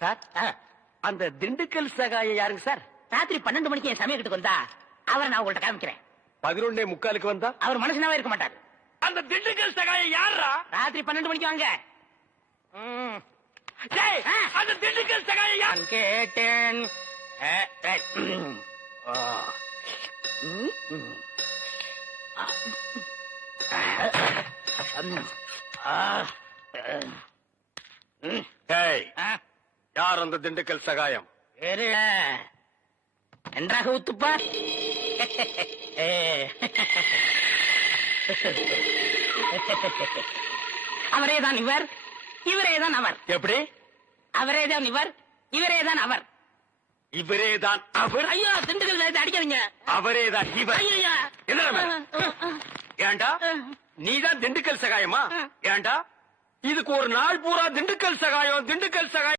Sir அந்த திண்டுக்கல் சகாய யாருங்க sir? ராத்திரி 12 மணிக்கு என் சமயத்துக்கு வந்தா அவரை நான் உங்கள்ட்ட காமிக்கிறேன். 11:45 வந்தா அவர் மனுஷனாவே இருக்க மாட்டார். அந்த திண்டுக்கல் சகாய யாரா? ராத்திரி 12 மணிக்கு வாங்க. அந்த திண்டுக்கல் சகாய யார்? நான் கேட்டேன். யார் அந்த திண்டுக்கல் சகாயம்? நன்றாக ஊத்துப்பா. அவரேதான் இவர், இவரேதான் அவர். எப்படி? அவரேதான் இவர், இவரேதான் அவர். இவரேதான் அவர்? ஐயோ, திண்டுக்கல் அடிக்காதீங்க. அவரேதான் இவர். ஐயா, ஏண்டா நீதான் திண்டுக்கல் சகாயமா? ஏண்டா இதுக்கு ஒரு நாள் பூரா திண்டுக்கல் சகாயம் திண்டுக்கல் சகாயம்